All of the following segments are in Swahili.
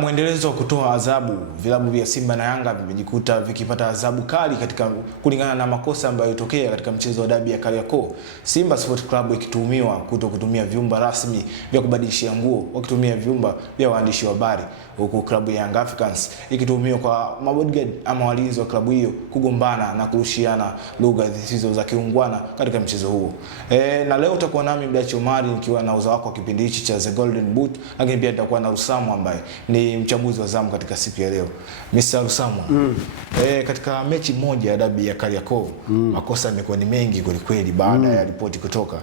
mwendelezo wa kutoa adhabu, vilabu vya Simba na Yanga vimejikuta vikipata adhabu kali katika kulingana na makosa ambayo yalitokea katika mchezo wa dabi ya Kariakoo. Simba Sport Club ikituhumiwa kutokutumia vyumba rasmi vya kubadilishia nguo, wakitumia vyumba vya waandishi wa habari, huku klabu ya Young Africans ikituhumiwa kwa mabodyguard ama walinzi wa klabu hiyo kugombana na kurushiana lugha zisizo za kiungwana katika mchezo huo. Na leo utakuwa nami Mdachi Omari nikiwa na uza wako wa kipindi hichi cha The Golden Boot, lakini pia nitakuwa na Rusamu ambaye ni mchambuzi wa zamu katika siku ya leo. Mr. Rusamu, katika mechi moja ya dabi ya Kariakoo, makosa yamekuwa ni mengi kweli baada ya ripoti kutoka.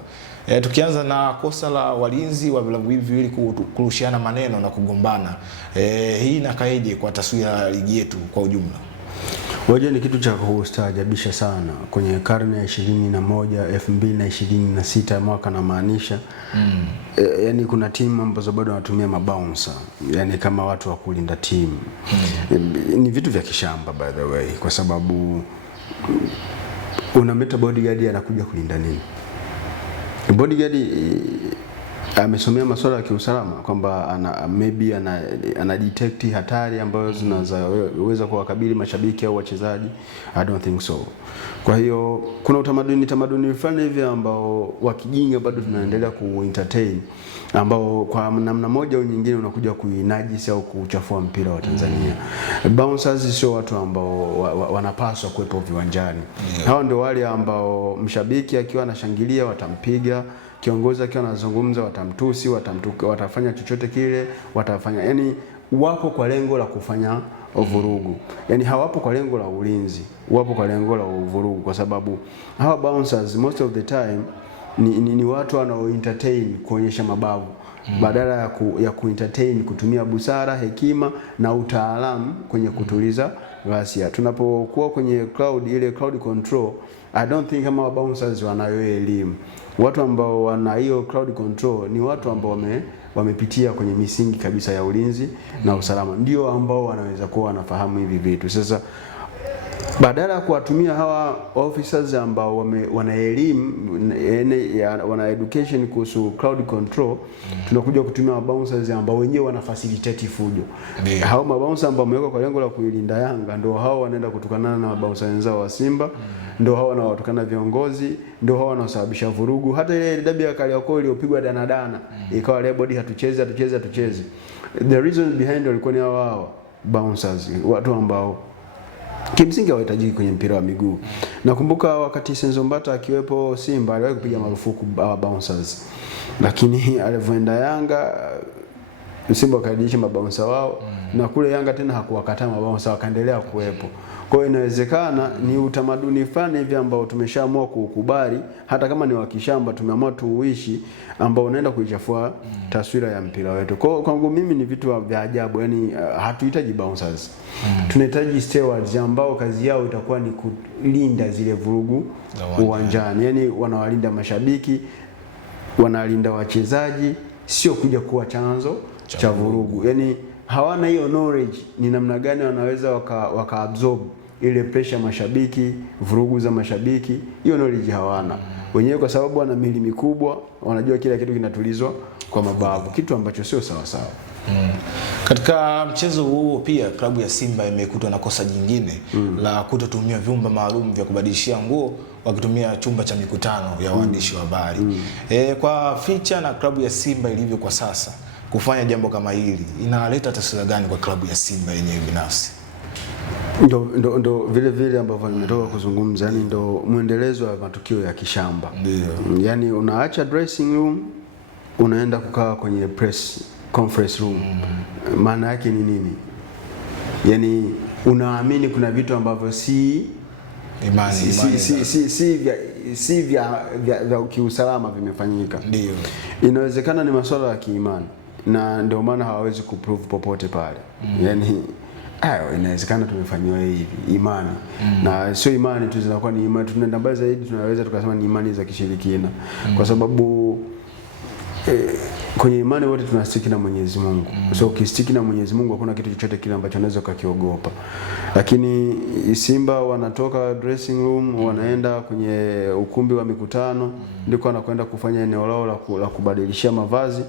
Tukianza na kosa la walinzi wa vilabu hivi viwili kurushiana maneno na kugombana. Hii inakaeje kwa taswira ya ligi yetu kwa ujumla? Waje ni kitu cha kustaajabisha sana kwenye karne ya 21 2026 mwaka na maanisha. Yani kuna timu ambazo bado wanatumia mabouncer, yani kama watu wa kulinda timu. Ni vitu vya kishamba by the way, kwa sababu unameta bodyguard anakuja kulinda nini? Bodyguard amesomea masuala ya kiusalama kwamba maybe ana detect hatari ambazo zinaweza kuwakabili mashabiki au wachezaji. I don't think so. Kwa hiyo kuna tamaduni fulani hivi ambao wakijinga bado tunaendelea ku-entertain, ambao kwa namna moja au nyingine unakuja kuinajisi au kuchafua mpira wa Tanzania. Bouncers sio watu ambao wanapaswa kuwepo viwanjani. Hao ndio wale ambao mshabiki akiwa anashangilia watampiga, kiongozi akiwa anazungumza watamtusi, watafanya chochote kile, watafanya, yani wapo kwa lengo la kufanya vurugu. Yani hawapo kwa lengo la ulinzi, wapo kwa lengo la vurugu, kwa sababu hawa bouncers most of the time ni watu wanao entertain, kuonyesha mabavu badala ya kuentertain, kutumia busara, hekima na utaalamu kwenye kutuliza ghasia. Tunapokuwa kwenye ile crowd control, I don't think kama bouncers wanayo elimu. Watu ambao wana hiyo crowd control ni watu ambao wamepitia kwenye misingi kabisa ya ulinzi na usalama, ndio ambao wanaweza kuwa wanafahamu hivi vitu. Sasa badala ya kuwatumia hawa officers ambao wana elimu, wana education kuhusu crowd control, tunakuja kutumia bouncers ambao wenyewe wana facilitate fujo. Hao bouncers ambao wamewekwa kwa lengo la kuilinda Yanga ndio hao wanaenda kutukana na bouncers wenzao wa Simba, ndio hao wanawatukana viongozi, ndio hao wanaosababisha vurugu. Hata ile dabi ya Kariakoo iliyopigwa danadana, ikawa label hatucheze. The reason behind walikuwa ni hao bouncers, watu ambao kimsingi hawahitaji kwenye mpira wa miguu. Nakumbuka wakati Senzo Mbata akiwepo Simba aliwahi kupiga marufuku bouncers, lakini alivyoenda Yanga Simba wakadilisha mabouncer wao, na kule Yanga tena hakuwakataa mabouncer, wakaendelea kuwepo. Kwa hiyo inawezekana ni utamaduni fulani hivi ambao tumeshaamua kukubali, hata kama ni wa kishamba tumeamua tuuishi, ambao unaenda kuichafua taswira ya mpira wetu. Kwa kwangu mimi ni vitu vya ajabu, yani hatuhitaji bouncers. Tunahitaji stewards ambao kazi yao itakuwa ni kulinda zile vurugu uwanjani. Yani wanawalinda mashabiki, wanalinda wachezaji, sio kuja kuwa chanzo cha vurugu. Yani hawana hiyo knowledge ni namna gani wanaweza waka-absorb ile pressure mashabiki, vurugu za mashabiki. Hiyo knowledge hawana. Wenyewe kwa sababu wana mili mikubwa, wanajua kila kitu kinatulizwa kwa mabavu, kitu ambacho sio sawa sawa. Katika mchezo huo pia klabu ya Simba imekutwa na kosa jingine la kutotumia vyumba maalum vya kubadilishia nguo, wakitumia chumba cha mikutano ya waandishi wa habari. Kwa feature na klabu ya Simba ilivyo kwa sasa, kufanya jambo kama hili inaleta taswira gani kwa klabu ya Simba yenyewe binafsi? Ndo vile ambavyo nimetoka kuzungumza, yani ndo muendelezo wa matukio ya kishamba. Yani unaacha dressing room, unaenda kukaa kwenye press conference room. Maana yake ni nini? Yani unaamini kuna vitu ambavyo si vya kiusalama vimefanyika. Ndio. Inawezekana ni masuala ya kiimani, na ndio maana hawawezi kuprove popote pale. Yani inawezekana tumefanywa hivi imani, na sio imani tu, zinakuwa ni imani. Tunaenda mbali zaidi, tunaweza tukasema ni imani za kishirikina, kwa sababu kwenye imani wote tunastiki na Mwenyezi Mungu. So ukistiki na Mwenyezi Mungu hakuna kitu chochote kile ambacho unaweza kukiogopa. Lakini Simba wanatoka dressing room, wanaenda kwenye ukumbi wa mikutano, ndiko wanakwenda kufanya eneo lao la kubadilishia mavazi.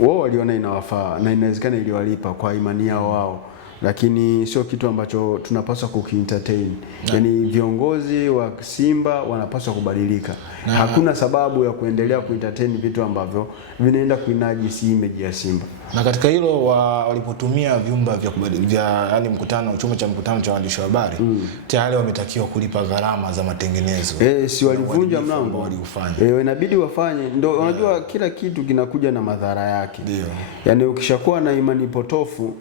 wao waliona inawafaa na inawezekana iliwalipa kwa imani yao wao, lakini sio kitu ambacho tunapaswa kukientertain. Yani viongozi wa Simba wanapaswa kubadilika. Hakuna sababu ya kuendelea kuentertain vitu ambavyo vinaenda kuinajisi image ya Simba. Na katika hilo walipotumia vyumba vya yani chumba cha mkutano cha waandishi wa habari, tayari wametakiwa kulipa gharama za matengenezo. Si walivunja mlango waliufanya. Inabidi wafanye. Ndio unajua kila kitu kinakuja na madhara yake. Ndio. Yani ukishakuwa na imani potofu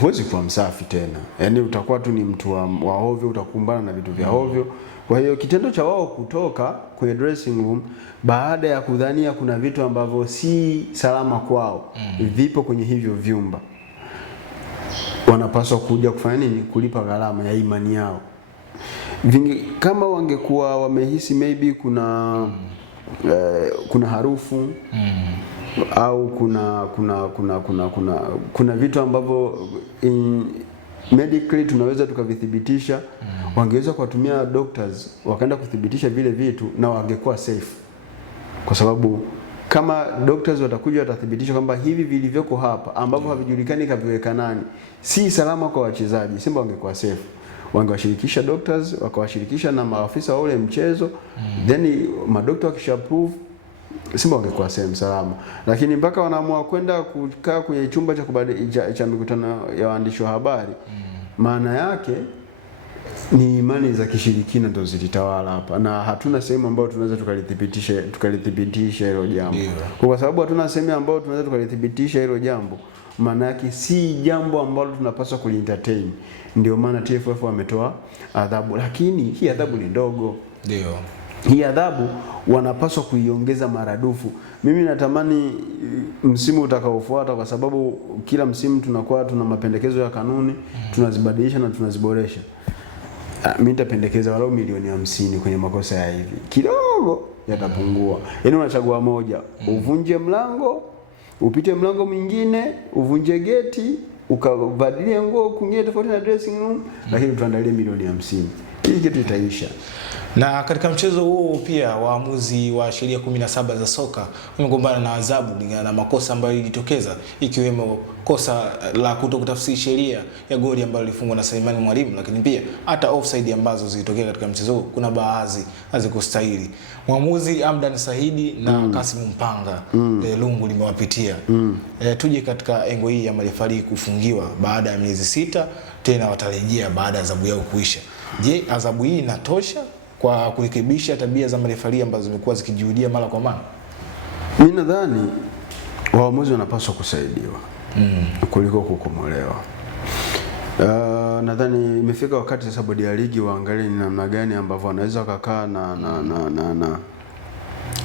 huwezi kuwa msafi tena. Yani utakuwa tu ni mtu wa ovyo, utakumbana na vitu vya ovyo. Kwa hiyo kitendo cha wao kutoka kwenye dressing room baada ya kudhania kuna vitu ambavyo si salama kwao vipo kwenye hivyo vyumba, wanapaswa kuja kufanya nini? Kulipa gharama ya imani yao. Kama wangekuwa wamehisi maybe kuna harufu au kuna vitu ambavyo medically tunaweza tukavithibitisha, wangeweza kuwatumia doctors wakaenda kuthibitisha vile vitu na wangekuwa safe. Kwa sababu kama doctors watakuja watathibitisha kwamba hivi vilivyoko hapa ambavyo havijulikani kaviweka nani si salama kwa wachezaji, Simba wangekuwa safe. Wangewashirikisha doctors, wakawashirikisha na maafisa wa ule mchezo, then madokta wakishaprove, Simba wangekuwa sehemu salama. Lakini mpaka wanaamua kwenda kukaa kwenye chumba cha mikutano ya waandishi wa habari, maana yake ni imani za kishirikina ndio zilitawala hapa, na hatuna sehemu ambayo tunaweza tukalithibitisha hilo jambo. Kwa sababu hatuna sehemu ambayo tunaweza tukalithibitisha hilo jambo, maana yake si jambo ambalo tunapaswa kulientertain. Ndio maana TFF wametoa adhabu, lakini hii adhabu ni ndogo. Ndio. Hii adhabu wanapaswa kuiongeza maradufu. Mimi natamani msimu utakaofuata, kwa sababu kila msimu tunakuwa tuna mapendekezo ya kanuni, tunazibadilisha na tunaziboresha. Mimi nitapendekeza walau milioni 50 kwenye makosa ya hivi. Kidogo yatapungua. Yaani unachagua moja, uvunje mlango, upite mlango mwingine, uvunje geti, ukabadilie nguo kuingia tofauti na dressing room, lakini tuandalie milioni 50. Hii kitu itaisha. Na katika mchezo huo pia waamuzi wa sheria 17 za soka wamegombana na adhabu kulingana na makosa ambayo yalitokeza, ikiwemo kosa la kutokutafsiri sheria ya goli ambalo lilifungwa na Selemani Mwalimu, lakini pia hata offside ambazo zilitokea katika mchezo huo kuna baadhi hazikustahili. Mwamuzi Amdan Saidi na Kasim Mpanga lungu limewapitia. Tuje katika engo hii ya marefari kufungiwa baada ya miezi 6, tena watarejea baada ya adhabu yao kuisha. Je, adhabu hii inatosha kwa kurekebisha tabia za marefari ambazo zimekuwa zikijirudia mara kwa mara? Mimi nadhani waamuzi wanapaswa kusaidiwa kuliko kukomolewa. Nadhani imefika wakati sasa bodi ya ligi waangalie ni namna gani ambavyo wanaweza kukaa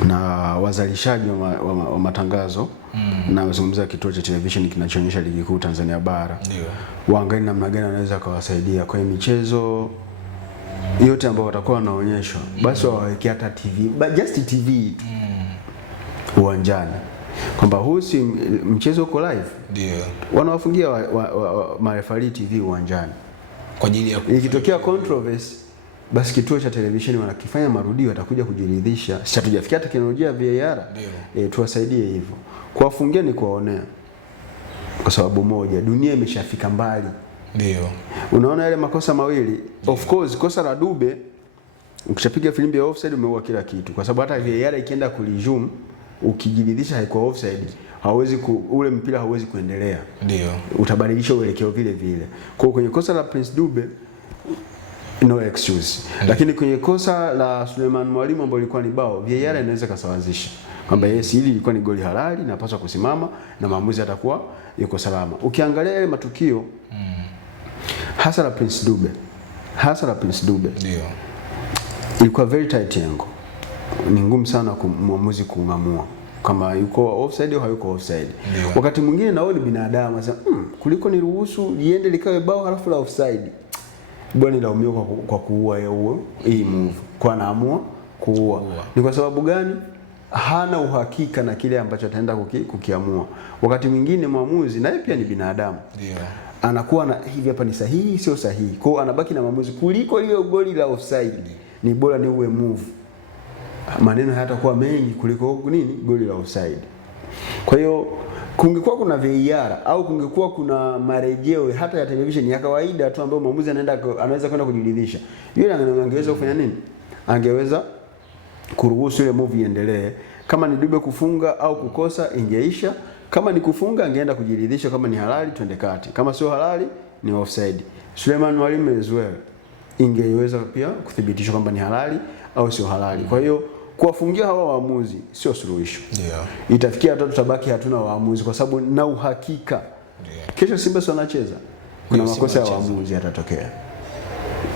na wazalishaji wa matangazo na wazungumza kituo cha television kinachoonyesha ligi kuu Tanzania bara. Ndio. Waangalie namna gani wanaweza kuwasaidia kwenye michezo yote ambayo watakuwa wanaonyeshwa, basi waweke hata TV, just TV tu uwanjani, kwamba huu si mchezo uko live. Ndio. Wanawafungia marefari TV uwanjani kwa ajili ya ikitokea controversy, basi kituo cha television wanakifanya marudio, watakuja kujiridhisha. Sasa tujafikia teknolojia ya VAR, tuwasaidie hivyo. Kuwafungia ni kuwaonea, kwa sababu moja, dunia imeshafika mbali. Ndio. Unaona yale makosa mawili, of course kosa la Dube ukishapiga filimbi ya offside umeua kila kitu, kwa sababu hata VAR ikienda kulijum ukijiridhisha haikuwa offside, ule mpira hauwezi kuendelea. Ndio. Utabadilisha uelekeo vile vile. Kwa kwenye kosa la Prince Dube no excuse. Lakini kwenye kosa la Suleiman Mwalimu ambalo lilikuwa ni bao, VAR inaweza kasawazisha kwamba yes, hili lilikuwa ni goli halali, napaswa kusimama na maamuzi atakuwa yuko salama. Ukiangalia yale matukio hasa la Prince Dube ndio ilikuwa very tight angle. Ni ngumu sana muamuzi kuamua kama yuko offside au hayuko offside. Wakati mwingine naoni binadamu sasa kuliko ni ruhusu liende likawe bao halafu la offside, bwana laumiwa kwa kuua hii move, kwa anaamua kuua. Ni kwa sababu gani? Hana uhakika na kile ambacho ataenda kukiamua. Wakati mwingine muamuzi naye pia ni binadamu. Ndio. Anakuwa na hivi hapa ni sahihi sio sahihi. Kwa hiyo anabaki na maamuzi kuliko ile goli la offside. Ni bora ni uwe move. Maneno hayatakuwa mengi kuliko nini? Goli la offside. Kwa hiyo kungekuwa kuna VAR au kungekuwa kuna marejeo hata ya television ya kawaida tu ambayo mwamuzi anaweza kwenda kujiridhisha, yule angeweza kufanya nini? Angeweza kuruhusu ile movie iendelee. Kama ni Dube kufunga au kukosa ingeisha. Kama ni kufunga angeenda kujiridhisha, kama ni halali twende kati, kama sio halali ni offside. Suleiman Mwalimu as well ingeweza pia kuthibitishwa kwamba ni halali au sio halali. Kwa hiyo kuwafungia hawa waamuzi sio suluhisho. Itafikia hata tutabaki hatuna waamuzi kwa sababu na uhakika kesho Simba sio anacheza, kuna makosa ya waamuzi yatatokea.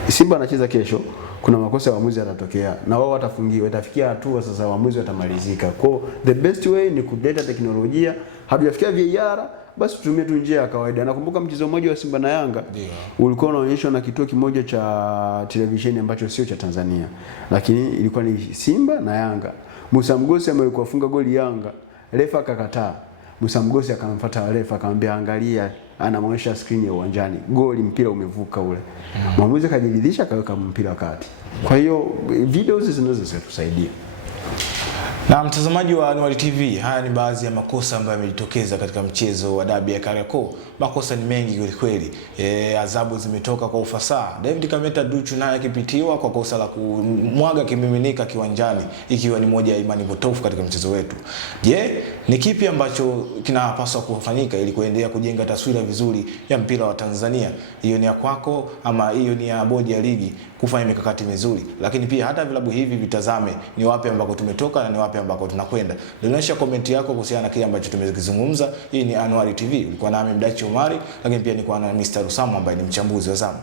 Simba anacheza kesho, kuna makosa ya waamuzi yatatokea na wao watafungiwa. Itafikia hatua sasa waamuzi watamalizika. Kwa the best way ni kudeta teknolojia. Hatujafikia VAR, basi tutumie tu njia ya kawaida. Nakumbuka mchezo mmoja wa Simba na Yanga ulikuwa unaonyeshwa na kituo kimoja cha televisheni ambacho sio cha Tanzania, lakini ilikuwa ni Simba na Yanga. Musa Mgosi ambaye alikuwa afunga goli Yanga, refa akakataa. Musa Mgosi akamfuata refa akamwambia angalia, anamuonyesha screen ya uwanjani, goli, mpira umevuka ule. Mwamuzi akajiridhisha akaweka mpira kati. Kwa hiyo videos zinaweza kutusaidia. Na mtazamaji wa Anuari TV, haya ni baadhi ya makosa ambayo yamejitokeza katika mchezo wa dabi ya Kariakoo. Makosa ni mengi kweli kweli. Adhabu zimetoka kwa ufasaha. David Kameta Duchu naye akipitiwa kwa kosa la kumwaga kimiminika kiwanjani, ikiwa ni moja ya imani potofu katika mchezo wetu. Je, ni kipi ambacho kinapaswa kufanyika ili kuendelea kujenga taswira vizuri ya mpira wa Tanzania? Hiyo ni ya kwako ama hiyo ni ya bodi ya ligi kufanya mikakati mizuri? Lakini pia hata vilabu hivi vitazame ni wapi ambako tumetoka na ni wapi ambako tunakwenda. Dondosha comment yako kuhusiana na kile ambacho tumekizungumza. Hii ni Anuari TV. Ulikuwa nami Mdachi Omari, lakini pia nilikuwa na Mr. Rusamu ambaye ni mchambuzi wa zamu.